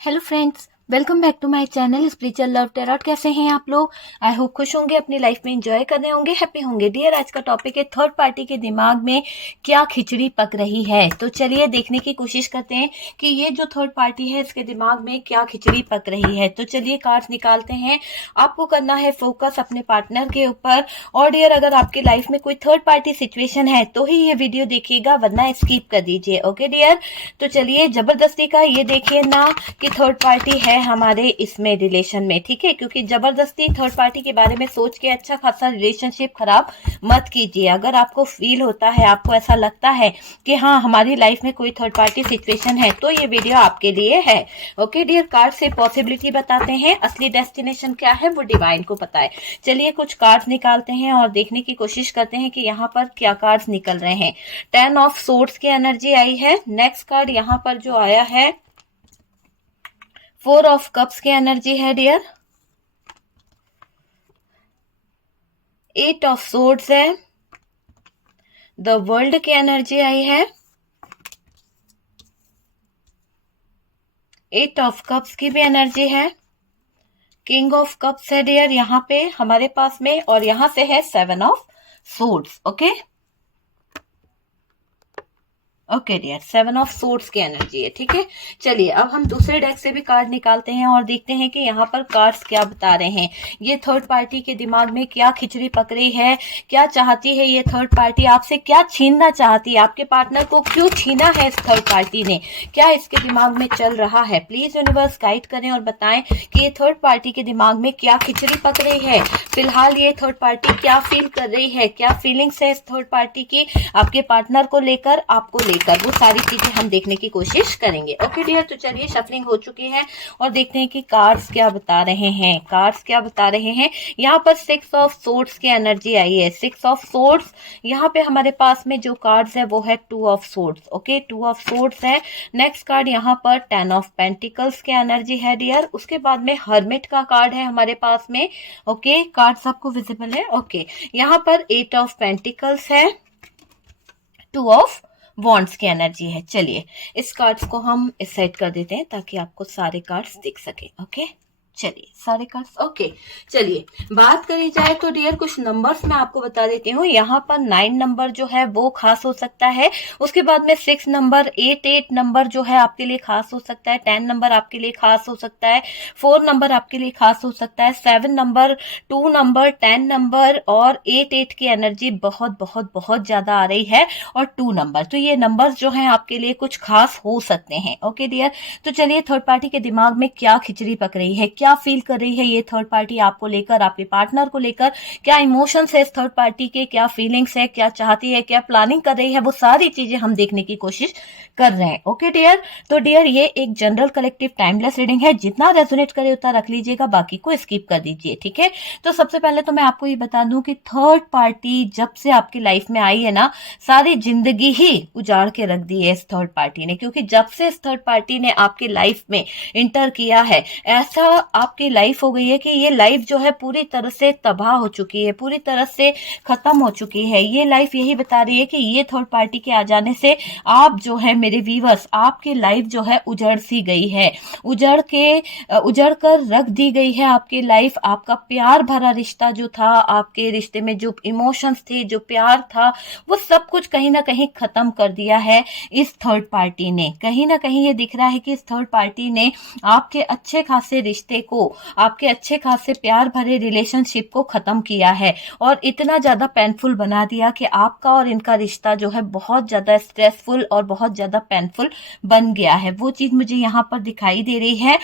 Hello friends, welcome back to my channel spiritual love tarot. कैसे हैं आप लोग? आई होप खुश होंगे, अपनी लाइफ में एंजॉय कर रहे होंगे, हैप्पी होंगे। डियर, आज का टॉपिक है थर्ड पार्टी के दिमाग में क्या खिचड़ी पक रही है। तो चलिए देखने की कोशिश करते हैं कि ये जो थर्ड पार्टी है इसके दिमाग में क्या खिचड़ी पक रही है। तो चलिए कार्ड्स निकालते हैं। आपको करना है फोकस अपने पार्टनर के ऊपर। और डियर, अगर आपकी लाइफ में कोई थर्ड पार्टी सिचुएशन है तो ही ये वीडियो देखिएगा, वरना स्किप कर दीजिए। ओके डियर, तो चलिए जबरदस्ती का ये देखिए ना कि थर्ड पार्टी है हमारे इसमें रिलेशन में, ठीक है। क्योंकि जबरदस्ती थर्ड पार्टी के बारे में सोच के अच्छा खासा रिलेशनशिप खराब मत कीजिए। अगर आपको फील होता है, आपको ऐसा लगता है कि हाँ हमारी लाइफ में कोई थर्ड पार्टी सिचुएशन है, तो ये वीडियो आपके लिए है। ओके डियर, कार्ड से पॉसिबिलिटी बताते हैं, असली डेस्टिनेशन क्या है वो डिवाइन को पता है। चलिए कुछ कार्ड्स निकालते हैं और देखने की कोशिश करते हैं कि यहाँ पर क्या कार्ड्स निकल रहे हैं। 10 ऑफ सोर्ड्स की एनर्जी आई है। नेक्स्ट कार्ड यहाँ पर जो आया है 4 ऑफ कप्स की एनर्जी है डियर। 8 ऑफ सोर्ड्स है। द वर्ल्ड की एनर्जी आई है। 8 ऑफ कप्स की भी एनर्जी है। किंग ऑफ कप्स है डियर यहाँ पे हमारे पास में, और यहां से है 7 of swords. Okay okay dear, 7 of swords की एनर्जी है, ठीक है। चलिए अब हम दूसरे डेक से भी कार्ड निकालते हैं और देखते हैं कि यहाँ पर कार्ड्स क्या बता रहे हैं। ये थर्ड पार्टी के दिमाग में क्या खिचड़ी पक रही है, क्या चाहती है ये थर्ड पार्टी आपसे, क्या छीनना चाहती है, आपके पार्टनर को क्यों छीना है इस थर्ड पार्टी ने, क्या इसके दिमाग में चल रहा है। प्लीज यूनिवर्स गाइड करें और बताएं कि ये थर्ड पार्टी के दिमाग में क्या खिचड़ी पक रही है। फिलहाल ये थर्ड पार्टी क्या फील कर रही है, क्या फीलिंग्स है इस थर्ड पार्टी की आपके पार्टनर को लेकर, आपको लेकर, वो सारी चीजें हम देखने की कोशिश करेंगे। ओके डियर, तो चलिए शफलिंग हो चुकी है और देखते हैं कि कार्ड्स क्या बता रहे हैं। कार्ड्स क्या बता रहे हैं, यहाँ पर 6 ऑफ सोर्ड्स की एनर्जी आई है। 6 ऑफ सोर्ड्स, यहाँ पे हमारे पास में जो कार्ड्स है वो है 2 of swords. Okay, 2 of swords है। नेक्स्ट कार्ड यहाँ पर 10 ऑफ पेंटिकल्स की एनर्जी है डियर। उसके बाद में हर्मिट का कार्ड है हमारे पास में। ओके, कार्ड सबको विजिबल है। ओके, यहाँ पर 8 ऑफ पेंटिकल्स है। 2 ऑफ वॉन्ड्स की एनर्जी है। चलिए इस कार्ड्स को हम इस साइड कर देते हैं ताकि आपको सारे कार्ड्स दिख सके। ओके, चलिए सारे कार्ड्स ओके। चलिए बात करी जाए तो डियर कुछ नंबर्स मैं आपको बता देती हूँ। यहाँ पर 9 नंबर जो है वो खास हो सकता है। उसके बाद में 6 नंबर, 8 नंबर जो है आपके लिए खास हो सकता है। 10 नंबर आपके लिए खास हो सकता है। 4 नंबर आपके लिए खास हो सकता है। 7 नंबर, 2 नंबर, 10 नंबर और 8 की एनर्जी बहुत बहुत बहुत ज्यादा आ रही है। और 2 नंबर, तो ये नंबर्स जो हैं आपके लिए कुछ खास हो सकते हैं। ओके डियर, तो चलिए थर्ड पार्टी के दिमाग में क्या खिचड़ी पक रही है, क्या फील कर रही है ये थर्ड पार्टी आपको लेकर, आपके पार्टनर को लेकर, क्या इमोशंस है इस थर्ड पार्टी के, क्या फीलिंग्स है, क्या चाहती है, क्या प्लानिंग कर रही है, वो सारी चीजें हम देखने की कोशिश कर रहे हैं। ओके डियर, तो डियर ये एक जनरल कलेक्टिव टाइमलेस रीडिंग है, जितना रेजोनेट करे उतना रख लीजिएगा, बाकी को स्किप कर दीजिए, ठीक है। तो सबसे पहले तो मैं आपको ये बता दूं कि थर्ड पार्टी जब से आपकी लाइफ में आई है ना, सारी जिंदगी ही उजाड़ के रख दी है इस थर्ड पार्टी ने। क्योंकि जब से इस थर्ड पार्टी ने आपकी लाइफ में इंटर किया है, ऐसा आपकी लाइफ हो गई है कि ये लाइफ जो है पूरी तरह से तबाह हो चुकी है, पूरी तरह से खत्म हो चुकी है। ये लाइफ यही बता रही है कि ये थर्ड पार्टी के आ जाने से आप जो है मेरे व्यूअर्स, आपकी लाइफ जो है उजड़ सी गई है, उजड़ कर रख दी गई है आपकी लाइफ। आपका प्यार भरा रिश्ता जो था, आपके रिश्ते में जो इमोशंस थे, जो प्यार था, वो सब कुछ कहीं ना कहीं खत्म कर दिया है इस थर्ड पार्टी ने। कहीं ना कहीं ये दिख रहा है कि इस थर्ड पार्टी ने आपके अच्छे खासे रिश्ते को, आपके अच्छे खासे प्यार भरे रिलेशनशिप को खत्म किया है और इतना ज्यादा पेनफुल बना दिया कि आपका और इनका रिश्ता जो है बहुत ज्यादा स्ट्रेसफुल और बहुत ज्यादा पेनफुल बन गया है। वो चीज मुझे यहाँ पर दिखाई दे रही है।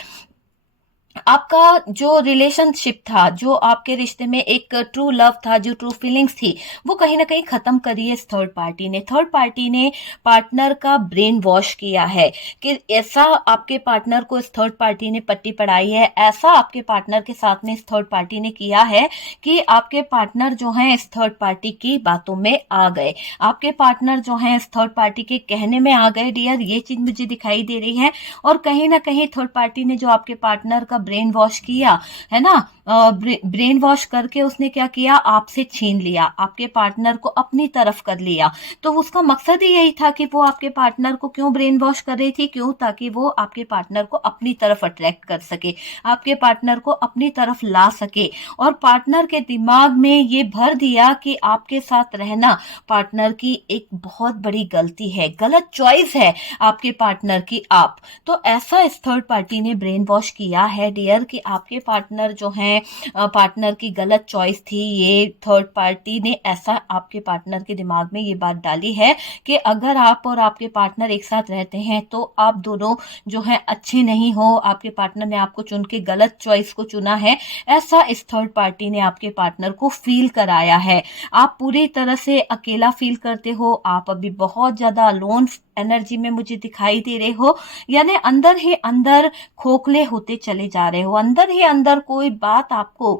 आपका जो रिलेशनशिप था, जो आपके रिश्ते में एक ट्रू लव था, जो ट्रू फीलिंग्स थी, वो कहीं ना कहीं खत्म करी है इस थर्ड पार्टी ने। थर्ड पार्टी ने पार्टनर का ब्रेन वॉश किया है कि ऐसा आपके पार्टनर को इस थर्ड पार्टी ने पट्टी पढ़ाई है, ऐसा आपके पार्टनर के साथ में इस थर्ड पार्टी ने किया है कि आपके पार्टनर जो हैं इस थर्ड पार्टी की बातों में आ गए, आपके पार्टनर जो हैं इस थर्ड पार्टी के कहने में आ गए डियर। ये चीज मुझे दिखाई दे रही है। और कहीं ना कहीं थर्ड पार्टी ने जो आपके पार्टनर का ब्रेन वॉश किया, है ना, ब्रेन वॉश करके उसने क्या किया, आपसे छीन लिया, आपके पार्टनर को अपनी तरफ कर लिया। तो उसका मकसद ही यही था कि वो आपके पार्टनर को क्यों ब्रेन वॉश कर रही थी, क्यों, ताकि वो आपके पार्टनर को अपनी तरफ अट्रैक्ट कर सके, आपके पार्टनर को अपनी तरफ ला सके, और पार्टनर के दिमाग में ये भर दिया कि आपके साथ रहना पार्टनर की एक बहुत बड़ी गलती है, गलत चॉइस है आपके पार्टनर की आप। तो ऐसा इस थर्ड पार्टी ने ब्रेन वॉश किया है डियर कि आपके पार्टनर जो हैं, पार्टनर की गलत चॉइस थी। ये थर्ड पार्टी ने ऐसा आपके पार्टनर के दिमाग में ये बात डाली है कि अगर आप और आपके पार्टनर एक साथ रहते हैं तो आप दोनों जो है अच्छे नहीं हो, आपके पार्टनर ने आपको चुन के गलत चॉइस को चुना है, ऐसा इस थर्ड पार्टी ने आपके पार्टनर को फील कराया है। आप पूरी तरह से अकेला फील करते हो, आप अभी बहुत ज्यादा अलोन एनर्जी में मुझे दिखाई दे रहे हो, यानी अंदर ही अंदर खोखले होते चले जा रहे हो, अंदर ही अंदर कोई बात आपको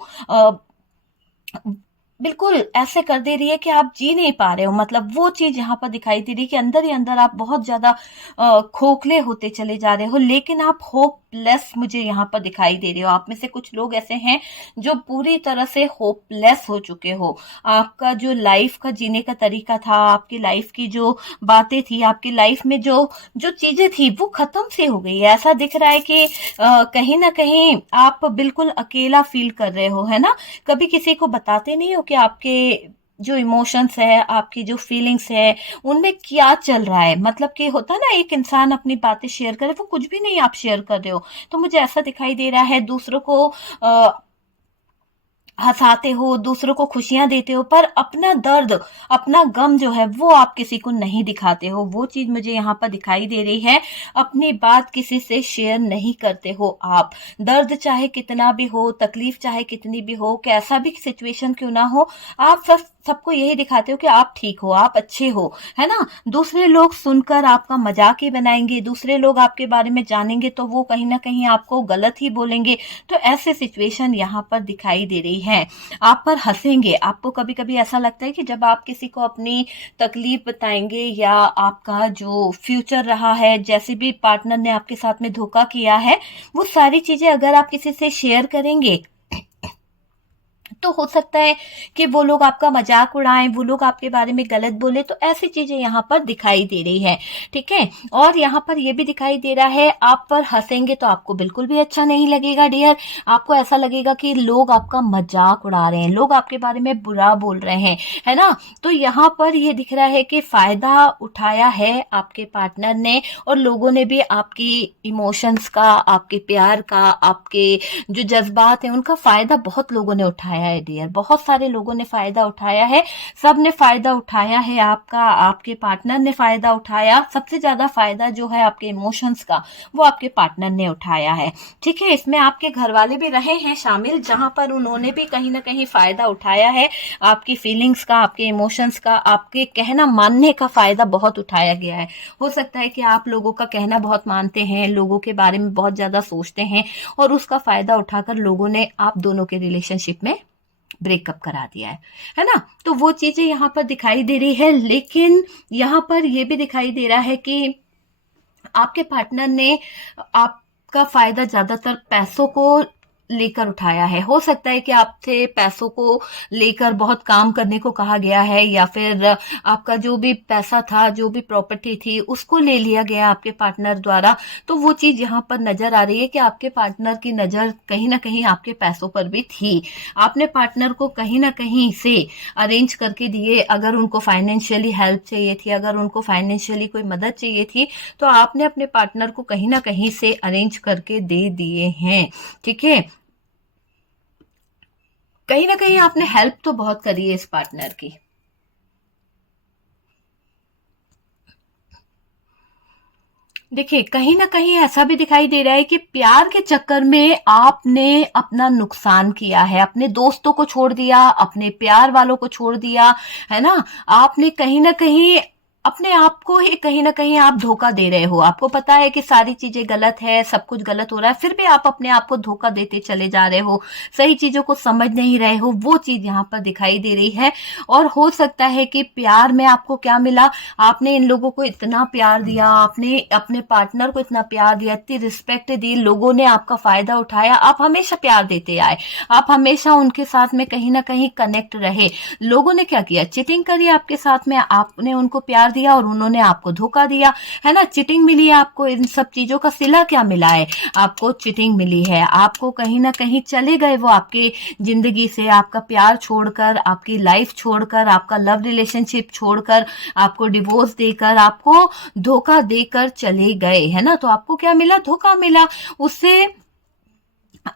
बिल्कुल ऐसे कर दे रही है कि आप जी नहीं पा रहे हो। मतलब वो चीज यहाँ पर दिखाई दे रही है कि अंदर ही अंदर आप बहुत ज्यादा खोखले होते चले जा रहे हो, लेकिन आप होपलेस मुझे यहाँ पर दिखाई दे रहे हो। आप में से कुछ लोग ऐसे हैं जो पूरी तरह से होपलेस हो चुके हो। आपका जो लाइफ का जीने का तरीका था, आपकी लाइफ की जो बातें थी, आपकी लाइफ में जो जो चीजें थी वो खत्म सी हो गई है। ऐसा दिख रहा है कि कहीं ना कहीं आप बिल्कुल अकेला फील कर रहे हो, है ना। कभी किसी को बताते नहीं हो कि आपके जो इमोशंस है, आपकी जो फीलिंग्स है, उनमें क्या चल रहा है। मतलब कि होता है ना, एक इंसान अपनी बातें शेयर करे, वो कुछ भी नहीं आप शेयर कर रहे हो। तो मुझे ऐसा दिखाई दे रहा है दूसरों को हंसाते हो, दूसरों को खुशियां देते हो, पर अपना दर्द, अपना गम जो है वो आप किसी को नहीं दिखाते हो। वो चीज मुझे यहाँ पर दिखाई दे रही है। अपनी बात किसी से शेयर नहीं करते हो आप। दर्द चाहे कितना भी हो, तकलीफ चाहे कितनी भी हो, कैसा भी सिचुएशन क्यों ना हो, आप सबको यही दिखाते हो कि आप ठीक हो, आप अच्छे हो, है ना। दूसरे लोग सुनकर आपका मजाक ही बनाएंगे, दूसरे लोग आपके बारे में जानेंगे तो वो कहीं ना कहीं आपको गलत ही बोलेंगे। तो ऐसे सिचुएशन यहाँ पर दिखाई दे रही है। आप पर हंसेंगे। आपको कभी कभी ऐसा लगता है कि जब आप किसी को अपनी तकलीफ बताएंगे या आपका जो फ्यूचर रहा है, जैसे भी पार्टनर ने आपके साथ में धोखा किया है, वो सारी चीजें अगर आप किसी से शेयर करेंगे तो हो सकता है कि वो लोग आपका मजाक उड़ाएं, वो लोग आपके बारे में गलत बोले। तो ऐसी चीजें यहाँ पर दिखाई दे रही है, ठीक है। और यहाँ पर ये भी दिखाई दे रहा है, आप पर हंसेंगे तो आपको बिल्कुल भी अच्छा नहीं लगेगा डियर। आपको ऐसा लगेगा कि लोग आपका मजाक उड़ा रहे हैं, लोग आपके बारे में बुरा बोल रहे हैं, है ना। तो यहाँ पर ये दिख रहा है कि फायदा उठाया है आपके पार्टनर ने, और लोगों ने भी आपकी इमोशंस का, आपके प्यार का, आपके जो जज्बात हैं उनका फायदा बहुत लोगों ने उठाया है डियर। बहुत सारे लोगों ने फायदा उठाया है, सब ने फायदा उठाया है आपका, आपके पार्टनर ने फायदा उठाया। सबसे ज्यादा फायदा जो है आपके इमोशंस का, वो आपके पार्टनर ने उठाया है, ठीक है। इसमें आपके घर वाले भी रहे हैं शामिल, जहां पर उन्होंने भी कहीं ना कहीं फायदा उठाया है आपकी फीलिंग्स का, आपके इमोशंस का, आपके कहना मानने का फायदा बहुत उठाया गया है। हो सकता है कि आप लोगों का कहना बहुत मानते हैं, लोगों के बारे में बहुत ज्यादा सोचते हैं, और उसका फायदा उठाकर लोगों ने आप दोनों के रिलेशनशिप में ब्रेकअप करा दिया है ना। तो वो चीजें यहाँ पर दिखाई दे रही है, लेकिन यहाँ पर ये भी दिखाई दे रहा है कि आपके पार्टनर ने आपका फायदा ज्यादातर पैसों को लेकर उठाया है। हो सकता है कि आपसे पैसों को लेकर बहुत काम करने को कहा गया है, या फिर आपका जो भी पैसा था, जो भी प्रॉपर्टी थी, उसको ले लिया गया आपके पार्टनर द्वारा। तो वो चीज यहाँ पर नजर आ रही है कि आपके पार्टनर की नजर कहीं ना कहीं आपके पैसों पर भी थी। आपने पार्टनर को कहीं ना कहीं से अरेंज करके दिए। अगर उनको फाइनेंशियली हेल्प चाहिए थी, अगर उनको फाइनेंशियली कोई मदद चाहिए थी, तो आपने अपने पार्टनर को कहीं ना कहीं से अरेंज करके दे दिए हैं, ठीक है। कहीं ना कहीं आपने हेल्प तो बहुत करी है इस पार्टनर की। देखिए, कहीं ना कहीं ऐसा भी दिखाई दे रहा है कि प्यार के चक्कर में आपने अपना नुकसान किया है, अपने दोस्तों को छोड़ दिया, अपने प्यार वालों को छोड़ दिया, है ना। आपने कहीं ना कहीं अपने आप को ही कहीं ना कहीं आप धोखा दे रहे हो। आपको पता है कि सारी चीजें गलत है, सब कुछ गलत हो रहा है, फिर भी आप अपने आप को धोखा देते चले जा रहे हो, सही चीजों को समझ नहीं रहे हो। वो चीज यहाँ पर दिखाई दे रही है। और हो सकता है कि प्यार में आपको क्या मिला, आपने इन लोगों को इतना प्यार दिया, आपने अपने पार्टनर को इतना प्यार दिया, इतनी रिस्पेक्ट दी, लोगों ने आपका फायदा उठाया, आप हमेशा प्यार देते आए, आप हमेशा उनके साथ में कहीं ना कहीं कनेक्ट रहे। लोगों ने क्या किया, चिटिंग करी आपके साथ में, आपने उनको प्यार दिया और उन्होंने आपको धोखा दिया, है ना। चिटिंग मिली है आपको, इन सब चीजों का सिला क्या मिला है, आपको चिटिंग मिली है। आपको कहीं ना कहीं चले गए वो आपकी जिंदगी से, आपका प्यार छोड़कर, आपकी लाइफ छोड़कर, आपका लव रिलेशनशिप छोड़कर, आपको डिवोर्स देकर, आपको धोखा देकर चले गए, है ना। तो आपको क्या मिला, धोखा मिला। उससे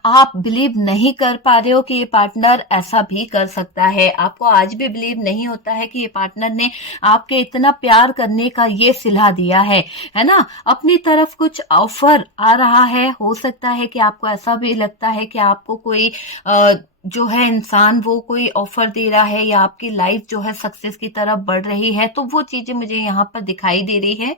आप बिलीव नहीं कर पा रहे हो कि ये पार्टनर ऐसा भी कर सकता है। आपको आज भी बिलीव नहीं होता है कि ये पार्टनर ने आपके इतना प्यार करने का ये सिला दिया है ना। अपनी तरफ कुछ ऑफर आ रहा है, हो सकता है कि आपको ऐसा भी लगता है कि आपको कोई जो है इंसान वो कोई ऑफर दे रहा है, या आपकी लाइफ जो है सक्सेस की तरफ बढ़ रही है। तो वो चीजें मुझे यहाँ पर दिखाई दे रही है।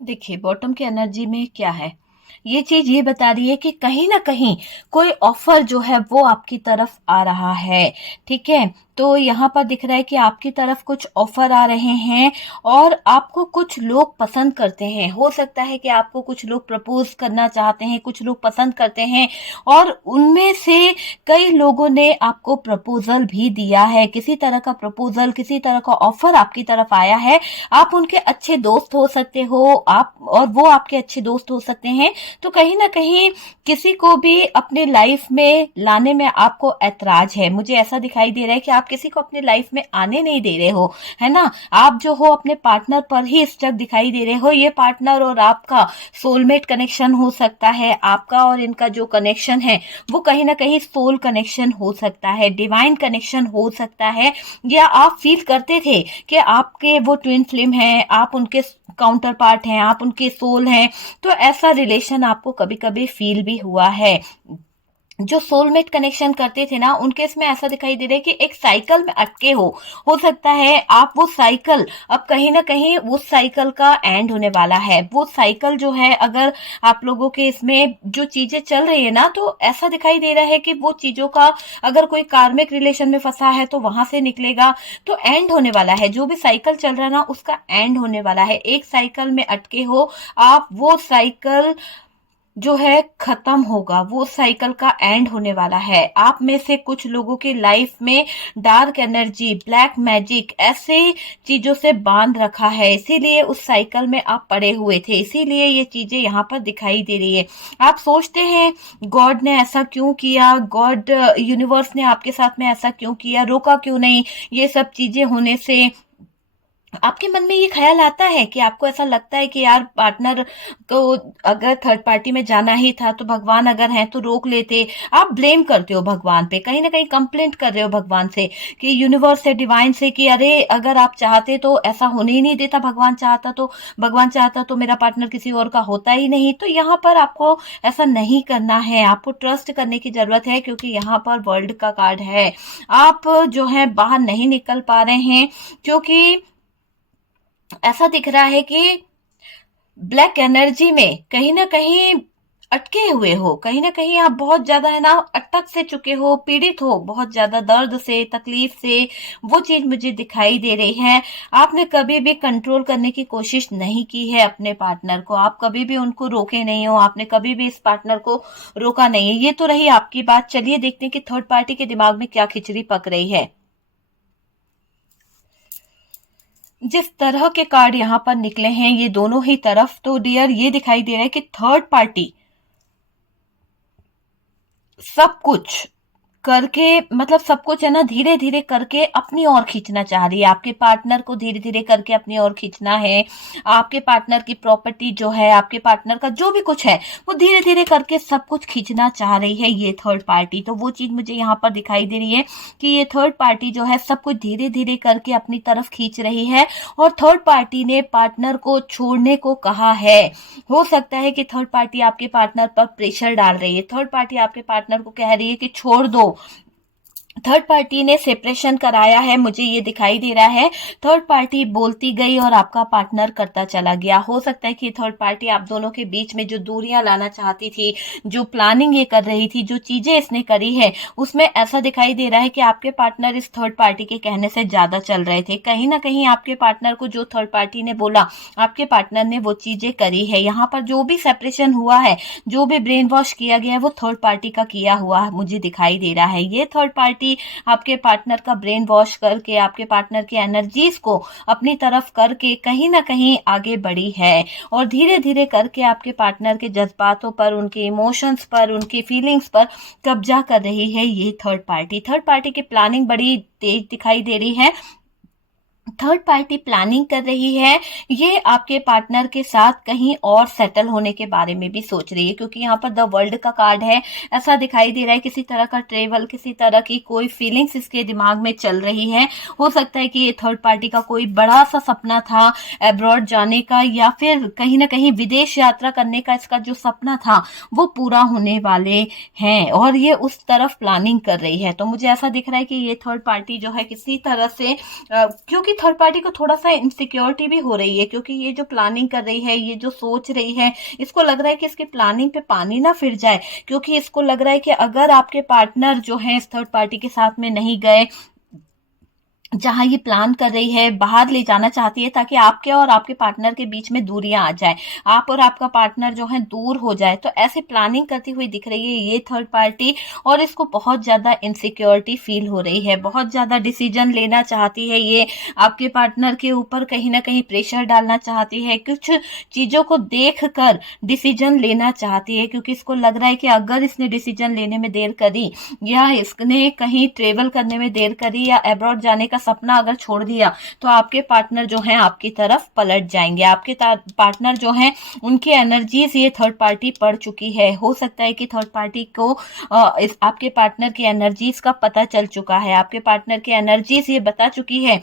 देखिए बॉटम की एनर्जी में क्या है, ये चीज ये बता रही है कि कहीं ना कहीं कोई ऑफर जो है वो आपकी तरफ आ रहा है, ठीक है। तो यहाँ पर दिख रहा है कि आपकी तरफ कुछ ऑफर आ रहे हैं और आपको कुछ लोग पसंद करते हैं। हो सकता है कि आपको कुछ लोग प्रपोज करना चाहते हैं, कुछ लोग पसंद करते हैं, और उनमें से कई लोगों ने आपको प्रपोजल भी दिया है। किसी तरह का प्रपोजल, किसी तरह का ऑफर आपकी तरफ आया है। आप उनके अच्छे दोस्त हो सकते हो, आप और वो आपके अच्छे दोस्त हो सकते हैं। तो कहीं ना कहीं किसी को भी अपने लाइफ में लाने में आपको ऐतराज है। मुझे ऐसा दिखाई दे रहा है कि आप किसी को अपने लाइफ में आने नहीं दे रहे हो, है ना। आप जो हो अपने पार्टनर पर ही स्टक दिखाई दे रहे हो। ये पार्टनर और आपका सोलमेट कनेक्शन हो सकता है, आपका और इनका जो कनेक्शन है वो कहीं ना कहीं सोल कनेक्शन हो सकता है, डिवाइन कनेक्शन हो सकता है। या आप फील करते थे कि आपके वो ट्विन फ्लेम हैं, आप उनके काउंटर पार्ट हैं, आप उनके सोल हैं। तो ऐसा रिलेशन आपको कभी कभी फील भी हुआ है। जो सोलमेट कनेक्शन करते थे ना, उनके इसमें ऐसा दिखाई दे रहा है कि एक साइकिल में अटके हो सकता है आप वो साइकिल, अब कहीं ना कहीं उस साइकिल का एंड होने वाला है। वो साइकिल जो है, अगर आप लोगों के इसमें जो चीजें चल रही है ना, तो ऐसा दिखाई दे रहा है कि वो चीजों का, अगर कोई कार्मिक रिलेशन में फंसा है तो वहां से निकलेगा, तो एंड होने वाला है। जो भी साइकिल चल रहा है ना, उसका एंड होने वाला है। एक साइकिल में अटके हो आप, वो साइकिल जो है खत्म होगा, वो साइकिल का एंड होने वाला है। आप में से कुछ लोगों की लाइफ में डार्क एनर्जी, ब्लैक मैजिक, ऐसे चीजों से बांध रखा है, इसीलिए उस साइकिल में आप पड़े हुए थे, इसीलिए ये चीजें यहाँ पर दिखाई दे रही है। आप सोचते हैं गॉड ने ऐसा क्यों किया, गॉड यूनिवर्स ने आपके साथ में ऐसा क्यों किया, रोका क्यों नहीं ये सब चीजें होने से। आपके मन में ये ख्याल आता है कि आपको ऐसा लगता है कि यार पार्टनर को अगर थर्ड पार्टी में जाना ही था तो भगवान अगर हैं तो रोक लेते। आप ब्लेम करते हो भगवान पे, कहीं ना कहीं कंप्लेंट कर रहे हो भगवान से कि यूनिवर्स से, डिवाइन से, कि अरे अगर आप चाहते तो ऐसा होने ही नहीं देता, भगवान चाहता तो मेरा पार्टनर किसी और का होता ही नहीं। तो यहाँ पर आपको ऐसा नहीं करना है, आपको ट्रस्ट करने की जरूरत है, क्योंकि यहाँ पर वर्ल्ड का कार्ड है। आप जो है बाहर नहीं निकल पा रहे हैं, क्योंकि ऐसा दिख रहा है कि ब्लैक एनर्जी में कहीं ना कहीं अटके हुए हो, कहीं ना कहीं आप बहुत ज्यादा है ना अटक से चुके हो, पीड़ित हो बहुत ज्यादा दर्द से, तकलीफ से। वो चीज मुझे दिखाई दे रही है। आपने कभी भी कंट्रोल करने की कोशिश नहीं की है अपने पार्टनर को, आप कभी भी उनको रोके नहीं हो, आपने कभी भी इस पार्टनर को रोका नहीं है। ये तो रही आपकी बात। चलिए देखते हैं कि थर्ड पार्टी के दिमाग में क्या खिचड़ी पक रही है। जिस तरह के कार्ड यहाँ पर निकले हैं ये दोनों ही तरफ, तो डियर ये दिखाई दे रहा है कि थर्ड पार्टी सब कुछ करके, मतलब सब कुछ है ना धीरे धीरे करके अपनी ओर खींचना चाह रही है। आपके पार्टनर को धीरे धीरे करके अपनी ओर खींचना है। आपके पार्टनर की प्रॉपर्टी जो है, आपके पार्टनर का जो भी कुछ है, वो धीरे धीरे करके सब कुछ खींचना चाह रही है ये थर्ड पार्टी। तो वो चीज मुझे यहाँ पर दिखाई दे रही है कि ये थर्ड पार्टी जो है सब कुछ धीरे धीरे करके अपनी तरफ खींच रही है, और थर्ड पार्टी ने पार्टनर को छोड़ने को कहा है। हो सकता है कि थर्ड पार्टी आपके पार्टनर पर प्रेशर डाल रही है, थर्ड पार्टी आपके पार्टनर को कह रही है कि छोड़ दो, थर्ड पार्टी ने सेपरेशन कराया है, मुझे ये दिखाई दे रहा है। थर्ड पार्टी बोलती गई और आपका पार्टनर करता चला गया। हो सकता है कि थर्ड पार्टी आप दोनों के बीच में जो दूरियां लाना चाहती थी, जो प्लानिंग ये कर रही थी, जो चीजें इसने करी है, उसमें ऐसा दिखाई दे रहा है कि आपके पार्टनर इस थर्ड पार्टी के कहने से ज्यादा चल रहे थे। कहीं ना कहीं आपके पार्टनर को जो थर्ड पार्टी ने बोला, आपके पार्टनर ने वो चीजें करी है। यहाँ पर जो भी सेपरेशन हुआ है, जो भी ब्रेन वॉश किया गया है, वो थर्ड पार्टी का किया हुआ मुझे दिखाई दे रहा है। ये थर्ड पार्टी आपके पार्टनर का ब्रेन वॉश करके, आपके पार्टनर की एनर्जीज को अपनी तरफ करके कहीं ना कहीं आगे बढ़ी है, और धीरे धीरे करके आपके पार्टनर के जज्बातों पर, उनके इमोशंस पर, उनकी फीलिंग्स पर कब्जा कर रही है ये थर्ड पार्टी। थर्ड पार्टी की प्लानिंग बड़ी तेज दिखाई दे रही है। थर्ड पार्टी प्लानिंग कर रही है, ये आपके पार्टनर के साथ कहीं और सेटल होने के बारे में भी सोच रही है, क्योंकि यहाँ पर द वर्ल्ड का कार्ड है। ऐसा दिखाई दे रहा है किसी तरह का ट्रेवल, किसी तरह की कोई फीलिंग्स इसके दिमाग में चल रही है। हो सकता है कि ये थर्ड पार्टी का कोई बड़ा सा सपना था अब्रॉड जाने का, या फिर कहीं ना कहीं विदेश यात्रा करने का इसका जो सपना था वो पूरा होने वाले हैं, और ये उस तरफ प्लानिंग कर रही है। तो मुझे ऐसा दिख रहा है कि ये थर्ड पार्टी जो है किसी तरह से क्योंकि थर्ड पार्टी को थोड़ा सा इनसिक्योरिटी भी हो रही है, क्योंकि ये जो प्लानिंग कर रही है, ये जो सोच रही है, इसको लग रहा है कि इसकी प्लानिंग पे पानी ना फिर जाए, क्योंकि इसको लग रहा है कि अगर आपके पार्टनर जो है इस थर्ड पार्टी के साथ में नहीं गए, जहां ये प्लान कर रही है, बाहर ले जाना चाहती है ताकि आपके और आपके पार्टनर के बीच में दूरियां आ जाए, आप और आपका पार्टनर जो है दूर हो जाए, तो ऐसे प्लानिंग करती हुई दिख रही है ये थर्ड पार्टी। और इसको बहुत ज्यादा इनसिक्योरिटी फील हो रही है, बहुत ज्यादा डिसीजन लेना चाहती है ये, आपके पार्टनर के ऊपर कहीं ना कहीं प्रेशर डालना चाहती है, कुछ चीजों को देख कर डिसीजन लेना चाहती है, क्योंकि इसको लग रहा है कि अगर इसने डिसीजन लेने में देर करी, या इसने कहीं ट्रेवल करने में देर करी, या अब्रॉड जाने का सपना अगर छोड़ दिया, तो आपके पार्टनर जो है आपकी तरफ पलट जाएंगे। आपके पार्टनर जो है उनकी एनर्जीज ये थर्ड पार्टी पड़ चुकी है। हो सकता है कि थर्ड पार्टी को आपके पार्टनर की एनर्जीज का पता चल चुका है, आपके पार्टनर की एनर्जीज ये बता चुकी है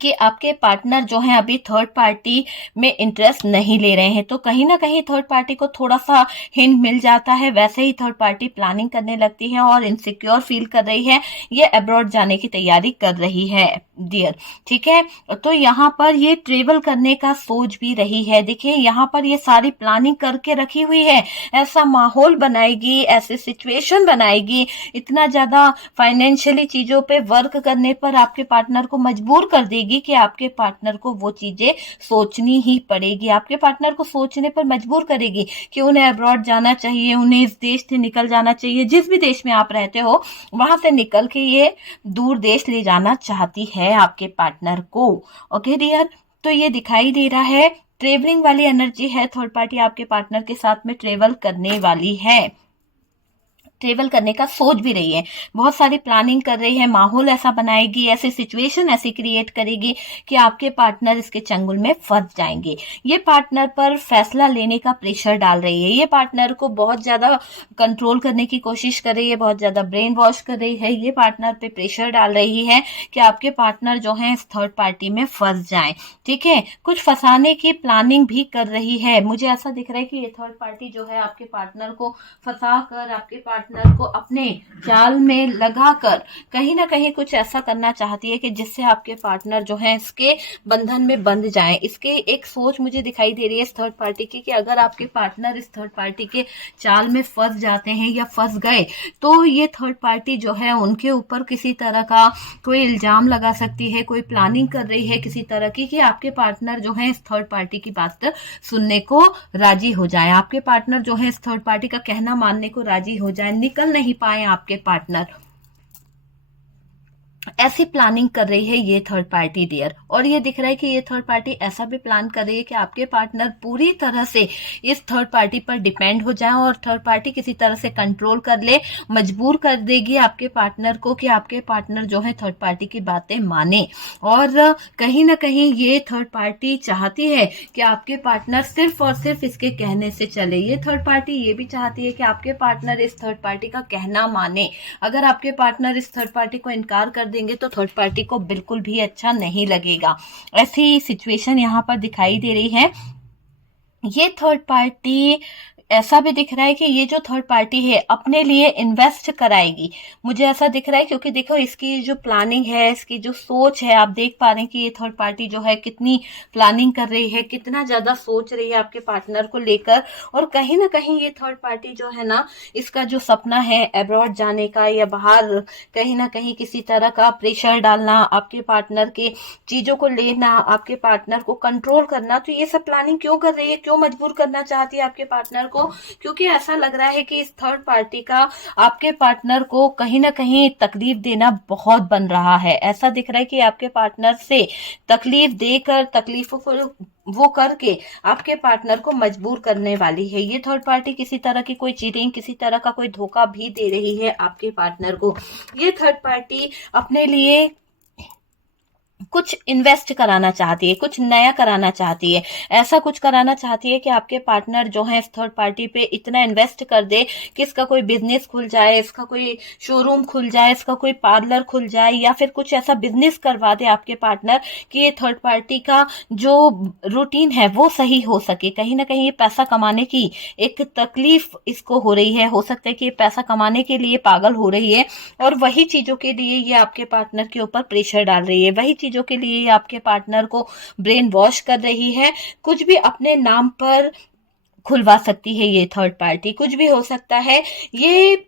कि आपके पार्टनर जो है अभी थर्ड पार्टी में इंटरेस्ट नहीं ले रहे हैं। तो कहीं ना कहीं थर्ड पार्टी को थोड़ा सा हिंट मिल जाता है, वैसे ही थर्ड पार्टी प्लानिंग करने लगती है और इनसिक्योर फील कर रही है, ये अब्रॉड जाने की तैयारी कर रही है डियर। ठीक है, तो यहाँ पर ये ट्रेवल करने का सोच भी रही है। देखिए यहाँ पर ये सारी प्लानिंग करके रखी हुई है, ऐसा माहौल बनाएगी, ऐसे सिचुएशन बनाएगी, इतना ज्यादा फाइनेंशियली चीजों पे वर्क करने पर आपके पार्टनर को मजबूर कर देगी कि आपके पार्टनर को वो चीजें सोचनी ही पड़ेगी, आपके पार्टनर को सोचने पर मजबूर करेगी कि उन्हें अब्रॉड जाना चाहिए, उन्हें इस देश से निकल जाना चाहिए, जिस भी देश में आप रहते हो वहां से निकल के ये दूर देश ले जाना चाहती है आपके पार्टनर को। ओके डियर, तो ये दिखाई दे रहा है ट्रेवलिंग वाली एनर्जी है, थर्ड पार्टी आपके पार्टनर के साथ में ट्रेवल करने वाली है, ट्रेवल करने का सोच भी रही है, बहुत सारी प्लानिंग कर रही है, माहौल ऐसा बनाएगी, ऐसे सिचुएशन ऐसी क्रिएट करेगी कि आपके पार्टनर इसके चंगुल में फंस जाएंगे। ये पार्टनर पर फैसला लेने का प्रेशर डाल रही है, ये पार्टनर को बहुत ज्यादा कंट्रोल करने की कोशिश कर रही है, बहुत ज्यादा ब्रेन वॉश कर रही है, ये पार्टनर पे प्रेशर डाल रही है कि आपके पार्टनर जो है इस थर्ड पार्टी में फंस जाए। ठीक है, कुछ फंसाने की प्लानिंग भी कर रही है। मुझे ऐसा दिख रहा है कि ये थर्ड पार्टी जो है आपके पार्टनर को फंसा कर, आपके पार्टनर को अपने जाल में लगाकर कहीं ना कहीं कुछ ऐसा करना चाहती है कि जिससे आपके पार्टनर जो है इसके बंधन में बंध जाए। इसके एक सोच मुझे दिखाई दे रही है इस थर्ड पार्टी की कि अगर आपके पार्टनर इस थर्ड पार्टी के जाल में फंस जाते हैं या फंस गए, तो ये थर्ड पार्टी जो है उनके ऊपर किसी तरह का कोई इल्जाम लगा सकती है, कोई प्लानिंग कर रही है किसी तरह की कि आपके पार्टनर जो है इस थर्ड पार्टी की बात सुनने को राजी हो जाए, आपके पार्टनर जो है इस थर्ड पार्टी का कहना मानने को राजी हो जाए, निकल नहीं पाए आपके पार्टनर। ऐसी प्लानिंग कर रही है ये थर्ड पार्टी डियर। और ये दिख रहा है कि ये थर्ड पार्टी ऐसा भी प्लान कर रही है कि आपके पार्टनर पूरी तरह से इस थर्ड पार्टी पर डिपेंड हो जाए और थर्ड पार्टी किसी तरह से कंट्रोल कर ले, मजबूर कर देगी आपके पार्टनर को कि आपके पार्टनर जो है थर्ड पार्टी की बातें माने। और कहीं ना कहीं ये थर्ड पार्टी चाहती है कि आपके पार्टनर सिर्फ और सिर्फ इसके कहने से चले। ये थर्ड पार्टी ये भी चाहती है कि आपके पार्टनर इस थर्ड पार्टी का कहना माने। अगर आपके पार्टनर इस थर्ड पार्टी को इनकार कर देंगे तो थर्ड पार्टी को बिल्कुल भी अच्छा नहीं लगेगा। ऐसी सिचुएशन यहाँ पर दिखाई दे रही है। ये थर्ड पार्टी ऐसा भी दिख रहा है कि ये जो थर्ड पार्टी है अपने लिए इन्वेस्ट कराएगी, मुझे ऐसा दिख रहा है, क्योंकि देखो इसकी जो प्लानिंग है, इसकी जो सोच है, आप देख पा रहे हैं कि ये थर्ड पार्टी जो है कितनी प्लानिंग कर रही है, कितना ज्यादा सोच रही है आपके पार्टनर को लेकर। और कहीं ना कहीं ये थर्ड पार्टी जो है ना, इसका जो सपना है अब्रॉड जाने का या बाहर कहीं ना कहीं किसी तरह का प्रेशर डालना, आपके पार्टनर के चीजों को लेना, आपके पार्टनर को कंट्रोल करना, तो ये सब प्लानिंग क्यों कर रही है, क्यों मजबूर करना चाहती है आपके पार्टनर को? क्योंकि ऐसा लग रहा है कि इस थर्ड पार्टी का आपके पार्टनर को कहीं ना कहीं तकलीफ देना बहुत बन रहा है। ऐसा दिख रहा है कि आपके पार्टनर से तकलीफ देकर, तकलीफों को वो करके आपके पार्टनर को मजबूर करने वाली है। ये थर्ड पार्टी किसी तरह की कोई चीटिंग, किसी तरह का कोई धोखा भी दे रही है आपके पार्टनर को। ये थर्ड पार्टी अपने लिए कुछ इन्वेस्ट कराना चाहती है, कुछ नया कराना चाहती है, ऐसा कुछ कराना चाहती है कि आपके पार्टनर जो है इस थर्ड पार्टी पे इतना इन्वेस्ट कर दे कि इसका कोई बिजनेस खुल जाए, इसका कोई शोरूम खुल जाए, इसका कोई पार्लर खुल जाए, या फिर कुछ ऐसा बिजनेस करवा दे आपके पार्टनर कि ये थर्ड पार्टी का जो रूटीन है वो सही हो सके। कहीं ना कहीं ये पैसा कमाने की एक तकलीफ इसको हो रही है, हो सकता है कि ये पैसा कमाने के लिए पागल हो रही है, और वही चीजों के लिए ये आपके पार्टनर के ऊपर प्रेशर डाल रही है, वही चीजों के लिए ये आपके पार्टनर को ब्रेन वॉश कर रही है। कुछ भी अपने नाम पर खुलवा सकती है ये थर्ड पार्टी, कुछ भी हो सकता है, ये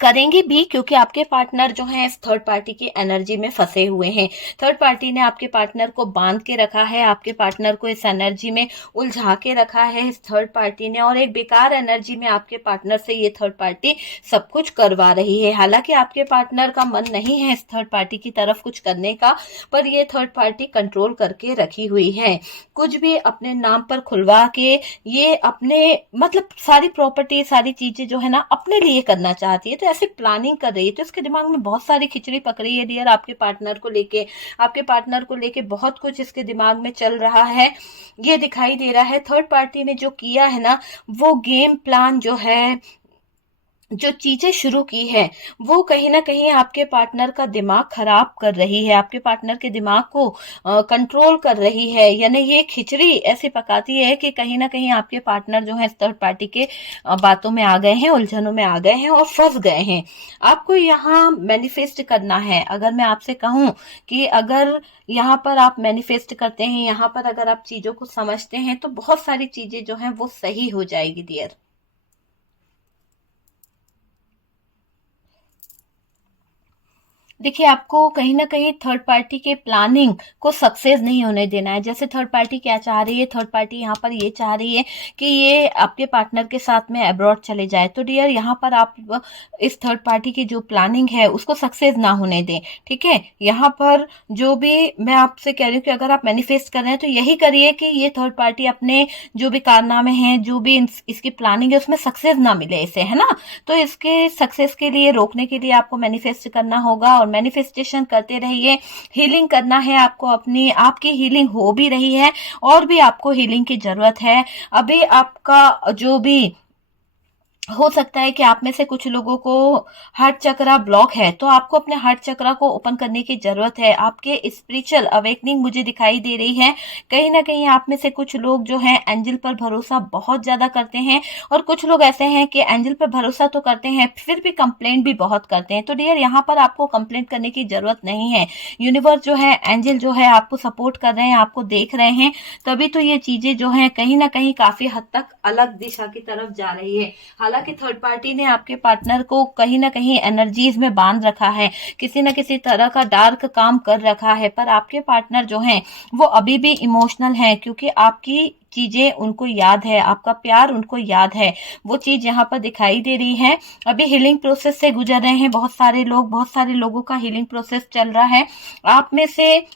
करेंगे भी, क्योंकि आपके पार्टनर जो है इस थर्ड पार्टी की एनर्जी में फंसे हुए हैं। थर्ड पार्टी ने आपके पार्टनर को बांध के रखा है, आपके पार्टनर को इस एनर्जी में उलझा के रखा है इस थर्ड पार्टी ने, और एक बेकार एनर्जी में आपके पार्टनर से ये थर्ड पार्टी सब कुछ करवा रही है। हालांकि आपके पार्टनर का मन नहीं है इस थर्ड पार्टी की तरफ कुछ करने का, पर ये थर्ड पार्टी कंट्रोल करके रखी हुई है। कुछ भी अपने नाम पर खुलवा के ये अपने मतलब सारी प्रॉपर्टी, सारी चीजें जो है ना अपने लिए करना चाहती है, तो ऐसे प्लानिंग कर रही है। तो इसके दिमाग में बहुत सारी खिचड़ी पक रही है डियर, आपके पार्टनर को लेके, आपके पार्टनर को लेके बहुत कुछ इसके दिमाग में चल रहा है, ये दिखाई दे रहा है। थर्ड पार्टी ने जो किया है ना, वो गेम प्लान जो है, जो चीजें शुरू की है, वो कहीं ना कहीं आपके पार्टनर का दिमाग खराब कर रही है, आपके पार्टनर के दिमाग को कंट्रोल कर रही है। यानी ये खिचड़ी ऐसी पकाती है कि कहीं ना कहीं आपके पार्टनर जो है थर्ड पार्टी के बातों में आ गए हैं, उलझनों में आ गए हैं और फंस गए हैं। आपको यहाँ मैनिफेस्ट करना है। अगर मैं आपसे कहूं कि अगर यहाँ पर आप मैनिफेस्ट करते हैं, यहाँ पर अगर आप चीजों को समझते हैं, तो बहुत सारी चीजें जो हैं वो सही हो जाएगी डियर। देखिए, आपको कहीं ना कहीं थर्ड पार्टी के प्लानिंग को सक्सेस नहीं होने देना है। जैसे थर्ड पार्टी क्या चाह रही है, थर्ड पार्टी यहाँ पर ये चाह रही है कि ये आपके पार्टनर के साथ में अब्रॉड चले जाए। तो डियर, यहाँ पर आप इस थर्ड पार्टी की जो प्लानिंग है उसको सक्सेस ना होने दें, ठीक है। यहाँ पर जो भी मैं आपसे कह रही हूँ कि अगर आप मैनिफेस्ट कर रहे हैं तो यही करिए कि ये थर्ड पार्टी अपने जो भी कारनामे हैं, जो भी इसकी प्लानिंग है, उसमें सक्सेस ना मिले इसे, है ना। तो इसके सक्सेस के लिए, रोकने के लिए आपको मैनिफेस्ट करना होगा, और मैनिफेस्टेशन करते रहिए। हीलिंग करना है आपको अपनी, आपकी हीलिंग हो भी रही है, और भी आपको हीलिंग की जरूरत है। अभी आपका जो भी हो सकता है कि आप में से कुछ लोगों को हार्ट चक्रा ब्लॉक है, तो आपको अपने हार्ट चक्रा को ओपन करने की जरूरत है। आपके स्पिरिचुअल अवेकनिंग मुझे दिखाई दे रही है। कहीं ना कहीं आप में से कुछ लोग जो हैं एंजल पर भरोसा बहुत ज्यादा करते हैं, और कुछ लोग ऐसे हैं कि एंजल पर भरोसा तो करते हैं फिर भी कंप्लेंट भी बहुत करते हैं। तो डियर, यहाँ पर आपको कंप्लेंट करने की जरूरत नहीं है। यूनिवर्स जो है, एंजल जो है आपको सपोर्ट कर रहे हैं, आपको देख रहे हैं, तभी तो ये चीजें जो है कहीं ना कहीं काफी हद तक अलग दिशा की तरफ जा रही है। हालांकि थर्ड पार्टी ने आपके पार्टनर को कहीं ना कहीं एनर्जीज में बांध रखा है, किसी न किसी तरह का डार्क काम कर रखा है, पर आपके पार्टनर जो हैं वो अभी भी इमोशनल हैं, क्योंकि आपकी चीजें उनको याद है, आपका प्यार उनको याद है। वो चीज यहाँ पर दिखाई दे रही है। अभी हीलिंग प्रोसेस से गुजर रहे हैं बहुत सारे लोग, बहुत सारे लोगों का हीलिंग प्रोसेस चल रहा है। आप में से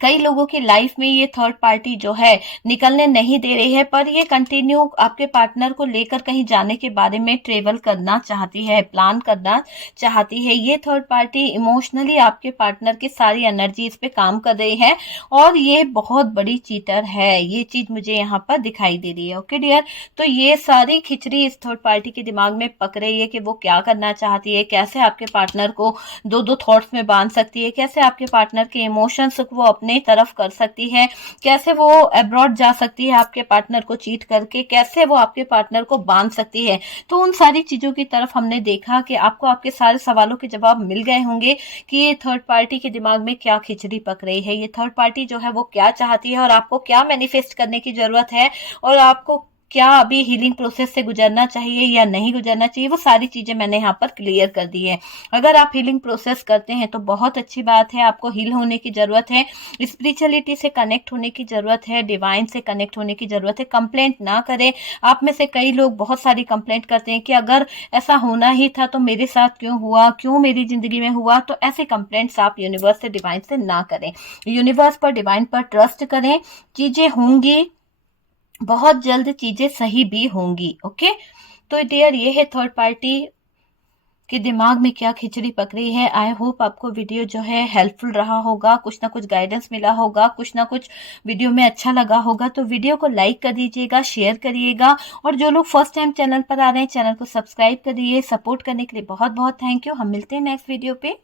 कई लोगों की लाइफ में ये थर्ड पार्टी जो है निकलने नहीं दे रही है, पर ये कंटिन्यू आपके पार्टनर को लेकर कहीं जाने के बारे में ट्रेवल करना चाहती है, प्लान करना चाहती है। ये थर्ड पार्टी इमोशनली आपके पार्टनर की सारी एनर्जी इस पे काम कर रही है, और ये बहुत बड़ी चीटर है। ये चीज मुझे यहाँ पर दिखाई दे रही है। ओके डियर, तो ये सारी खिचड़ी इस थर्ड पार्टी के दिमाग में पक रही है कि वो क्या करना चाहती है, कैसे आपके पार्टनर को दो दो थॉट्स में बांध सकती है, कैसे आपके पार्टनर के इमोशंस को वो अपने तरफ कर सकती है, कैसे वो अब्रॉड जा सकती है आपके पार्टनर को चीट करके, कैसे वो आपके पार्टनर को बांध सकती है। तो उन सारी चीजों की तरफ हमने देखा कि आपको आपके सारे सवालों के जवाब मिल गए होंगे कि ये थर्ड पार्टी के दिमाग में क्या खिचड़ी पक रही है, ये थर्ड पार्टी जो है वो क्या चाहती है और आपको क्या मैनिफेस्ट करने की जरूरत है, और आपको क्या अभी हीलिंग प्रोसेस से गुजरना चाहिए या नहीं गुजरना चाहिए, वो सारी चीजें मैंने यहाँ पर क्लियर कर दी है। अगर आप हीलिंग प्रोसेस करते हैं तो बहुत अच्छी बात है, आपको हील होने की जरूरत है, स्पिरिचुअलिटी से कनेक्ट होने की जरूरत है, डिवाइन से कनेक्ट होने की जरूरत है। कंप्लेंट ना करें। आप में से कई लोग बहुत सारी कंप्लेंट करते हैं कि अगर ऐसा होना ही था तो मेरे साथ क्यों हुआ, क्यों मेरी जिंदगी में हुआ। तो ऐसे कंप्लेंट्स आप यूनिवर्स से, डिवाइन से ना करें। यूनिवर्स पर, डिवाइन पर ट्रस्ट करें, चीजें होंगी, बहुत जल्द चीजें सही भी होंगी। ओके, तो डियर ये है थर्ड पार्टी के दिमाग में क्या खिचड़ी पक रही है। आई होप आपको वीडियो जो है हेल्पफुल रहा होगा, कुछ ना कुछ गाइडेंस मिला होगा, कुछ ना कुछ वीडियो में अच्छा लगा होगा। तो वीडियो को लाइक कर दीजिएगा, शेयर करिएगा, और जो लोग फर्स्ट टाइम चैनल पर आ रहे हैं चैनल को सब्सक्राइब करिए। सपोर्ट करने के लिए बहुत बहुत थैंक यू। हम मिलते हैं नेक्स्ट वीडियो पे।